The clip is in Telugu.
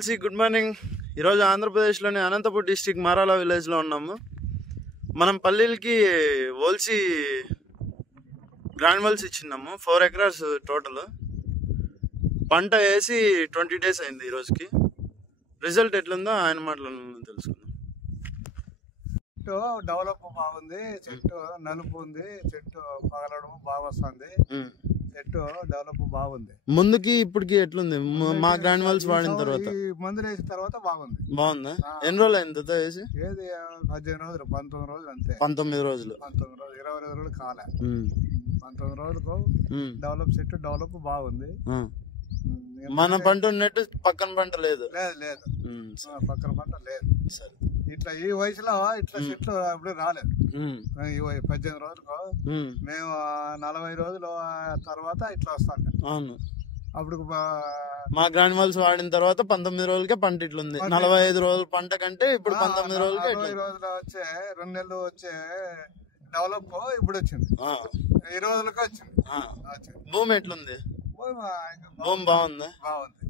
SLC good morning. ఈరోజు ఆంధ్రప్రదేశ్లోని అనంతపూర్ డిస్టిక్ మారాల విలేజ్లో ఉన్నాము. మనం పల్లీలకి ఓల్సి గ్రాన్యువల్స్ ఇచ్చినాము. 4 acres టోటల్. పంట వేసి 20 days అయింది. ఈరోజుకి రిజల్ట్ ఎట్లుందో ఆయన మాటలో తెలుసుకుందాం. చెట్టు డెవలప్ బాగుంది, చెట్టు నలుపు ఉంది, చెట్టు పగలడం బాగా వస్తుంది, చెట్టు డెవలప్ బాగుంది. ముందుకి ఇప్పటికి ఎట్లుంది? మా గ్రాన్యువల్స్ వాడిన తర్వాత మందులు వేసిన తర్వాత బాగుంది. బాగుందా? ఎన్ని రోజులు అయింది వేసి? ఏది 18 రోజులు 19 రోజులు అంతే. 19 రోజులు 19 రోజులు 22 రోజులు కాలే. 19 రోజులకు డెవలప్ చెట్టు డెవలప్ బాగుంది. మన పంట ఉన్నట్టు పక్కన పంట లేదు. లేదు పక్కన పంట లేదు. ఇట్లా ఈ వయసులో ఇట్లా చెట్లు అప్పుడు రాలేదు. ఈ 18 రోజులకు మేము 40 రోజుల తర్వాత ఇట్లా వస్తాం. అవును, అప్పుడు మా గ్రాన్యువల్స్ వాడిన తర్వాత 19 రోజులకే పంట ఇట్లుంది. 45 రోజుల పంట కంటే ఇప్పుడు 19 రోజులకే 20 రోజులు వచ్చే 2 నెలలు వచ్చే డెవలప్ ఇప్పుడు వచ్చింది. 20 రోజులకే వచ్చింది. భూమి ఎట్లుంది? భూమి బాగుందా? బాగుంది.